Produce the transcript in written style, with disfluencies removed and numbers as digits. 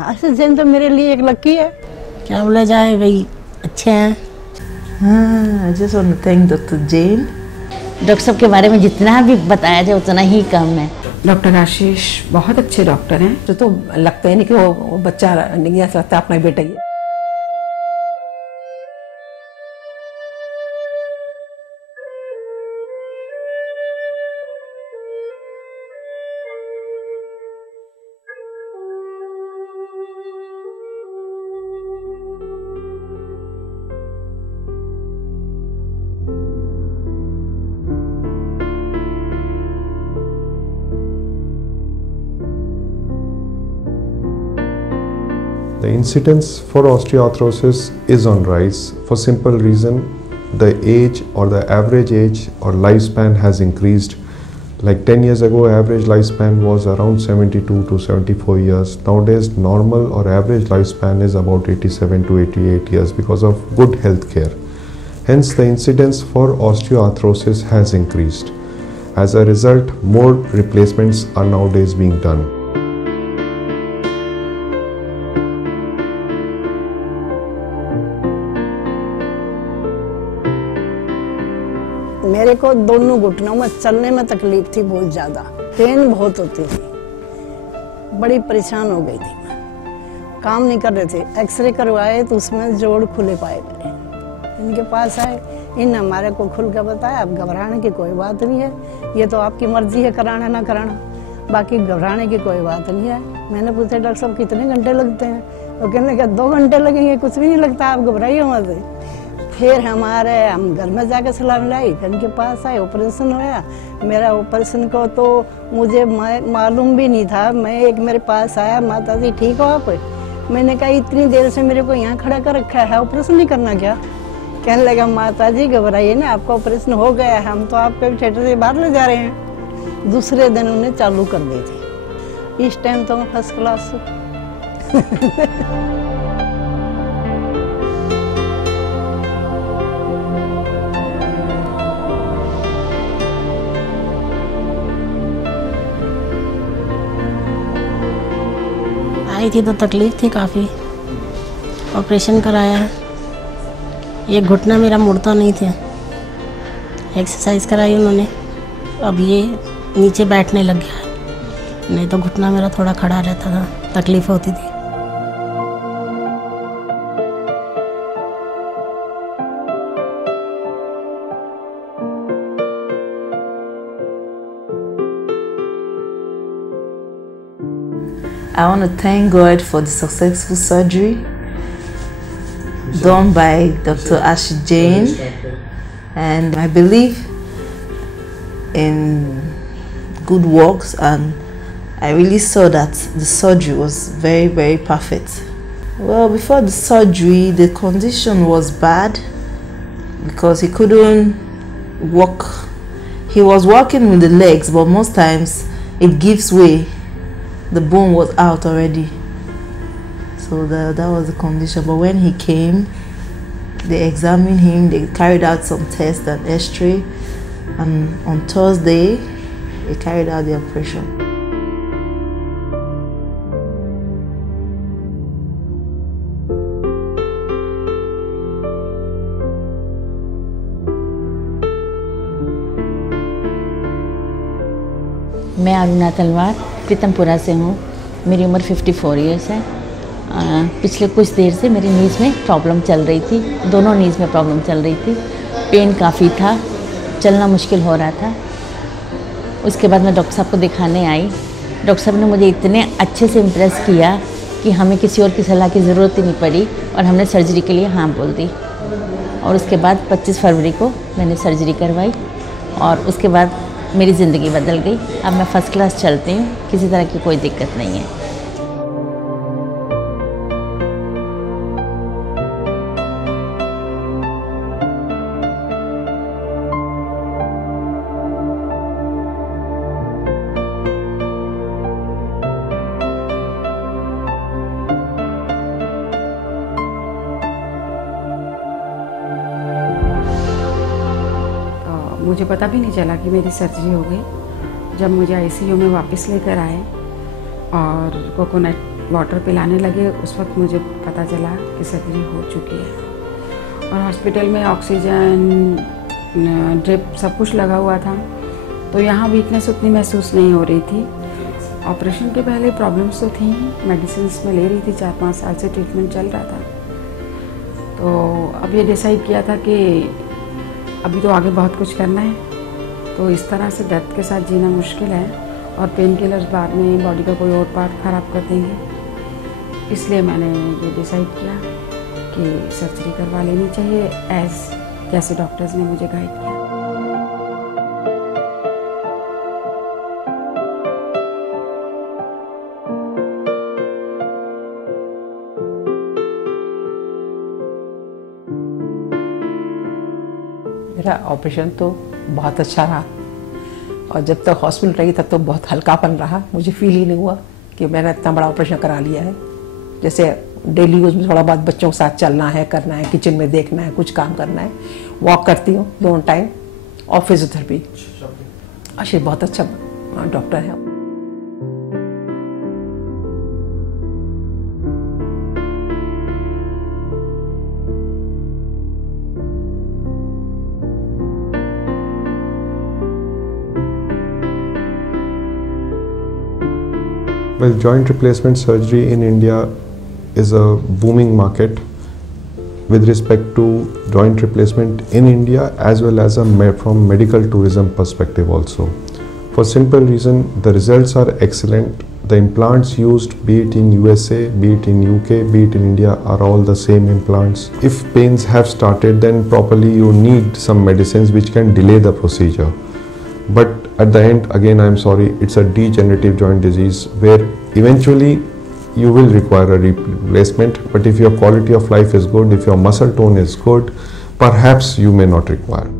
आशीष जैन तो मेरे लिए एक लकी है। क्या बोला जाए भाई, अच्छे हैं। I just want to thank Dr. Jane. Doctor साहब के बारे में जितना भी बताया जाए उतना ही कम है। डॉक्टर आशीष बहुत अच्छे डॉक्टर हैं। तो लगता है नहीं कि वो बच्चा नहीं, ऐसा लगता है अपना बेटा ही है। The incidence for osteoarthrosis is on rise for simple reason the age or the average age or lifespan has increased. Like 10 years ago, average lifespan was around 72 to 74 years. Nowadays, normal or average lifespan is about 87 to 88 years because of good health care. Hence, the incidence for osteoarthrosis has increased. As a result, more replacements are nowadays being done. मेरे को दोनों घुटनों में चलने में तकलीफ थी, बहुत ज्यादा पेन बहुत होती थी, बड़ी परेशान हो गई थी मैं, काम नहीं कर रहे थे। एक्सरे करवाए तो उसमें जोड़ खुले पाए मेरे। इनके पास आए, इन हमारे को खुल कर बताया अब घबराने की कोई बात नहीं है, ये तो आपकी मर्जी है कराना ना कराना, बाकी घबराने की कोई बात नहीं है। मैंने पूछा डॉक्टर साहब कितने घंटे लगते हैं? वो कहने लगा 2 घंटे लगेंगे, कुछ भी नहीं लगता, आप घबराइए मत। फिर हम घर में जाकर सलाह मिलाई, इनके पास आए, ऑपरेशन हुआ। मेरा ऑपरेशन को तो मुझे मालूम भी नहीं था। मेरे पास आया, माता जी ठीक हो आप? मैंने कहा इतनी देर से मेरे को यहाँ खड़ा कर रखा है, ऑपरेशन नहीं करना क्या? कहने लगा माता जी घबराइए ना, आपका ऑपरेशन हो गया है, हम तो आपके थिएटर से बाहर ले जा रहे हैं। दूसरे दिन उन्हें चालू कर दी थी। इस टाइम तो मैं फर्स्ट क्लास हूँ। आई थी तो तकलीफ थी काफ़ी, ऑपरेशन कराया। ये घुटना मेरा मुड़ता नहीं था, एक्सरसाइज कराई उन्होंने, अब ये नीचे बैठने लग गया है, नहीं तो घुटना मेरा थोड़ा खड़ा रहता था, तकलीफ होती थी। I want to thank God for the successful surgery done by Dr. Ashish Jain, and I believe in good works, and I really saw that the surgery was very, very perfect. Well, before the surgery, the condition was bad because he couldn't walk. He was walking with the legs, but most times it gives way. The bone was out already, so that was the condition. But when he came, they examined him, they carried out some tests and x-ray, and on Thursday they carried out the operation. मैं अरुणा तलवार प्रीतमपुरा से हूँ। मेरी उम्र 54 years है। पिछले कुछ देर से मेरी नीज़ में प्रॉब्लम चल रही थी, दोनों नीज़ में प्रॉब्लम चल रही थी, पेन काफ़ी था, चलना मुश्किल हो रहा था। उसके बाद मैं डॉक्टर साहब को दिखाने आई। डॉक्टर साहब ने मुझे इतने अच्छे से इम्प्रेस किया कि हमें किसी और की सलाह की ज़रूरत ही नहीं पड़ी और हमने सर्जरी के लिए हाँ बोल दी। और उसके बाद 25 फरवरी को मैंने सर्जरी करवाई और उसके बाद मेरी ज़िंदगी बदल गई। अब मैं फ़र्स्ट क्लास चलती हूँ, किसी तरह की कोई दिक्कत नहीं है। मुझे पता भी नहीं चला कि मेरी सर्जरी हो गई। जब मुझे आईसीयू में वापस लेकर आए और कोकोनट वाटर पिलाने लगे उस वक्त मुझे पता चला कि सर्जरी हो चुकी है। और हॉस्पिटल में ऑक्सीजन ड्रिप सब कुछ लगा हुआ था, तो यहाँ वीकनेस उतनी महसूस नहीं हो रही थी। ऑपरेशन के पहले प्रॉब्लम्स तो थी, मेडिसिन में ले रही थी, 4-5 साल से ट्रीटमेंट चल रहा था। तो अब ये डिसाइड किया था कि अभी तो आगे बहुत कुछ करना है, तो इस तरह से दर्द के साथ जीना मुश्किल है और पेन किलर्स बाद में बॉडी का कोई और पार्ट ख़राब कर देंगे। इसलिए मैंने ये डिसाइड किया कि सर्जरी करवा लेनी चाहिए जैसे डॉक्टर्स ने मुझे गाइड किया। मेरा ऑपरेशन तो बहुत अच्छा रहा और जब तक हॉस्पिटल रही तब तो बहुत हल्कापन रहा। मुझे फील ही नहीं हुआ कि मैंने इतना बड़ा ऑपरेशन करा लिया है। जैसे डेली यूज में थोड़ा बहुत बच्चों के साथ चलना है, करना है, किचन में देखना है, कुछ काम करना है, वॉक करती हूँ दोनों टाइम और फिजियोथेरेपी। आशीष बहुत अच्छा डॉक्टर है। Well, joint replacement surgery in India is a booming market with respect to joint replacement in India as well as from medical tourism perspective also. For simple reason, the results are excellent. The implants used, be it in USA, be it in UK, be it in India, are all the same implants. If pains have started, then properly you need some medicines which can delay the procedure. But at the end, again, I'm sorry, it's a degenerative joint disease where eventually you will require a replacement. But if your quality of life is good, if your muscle tone is good, perhaps you may not require.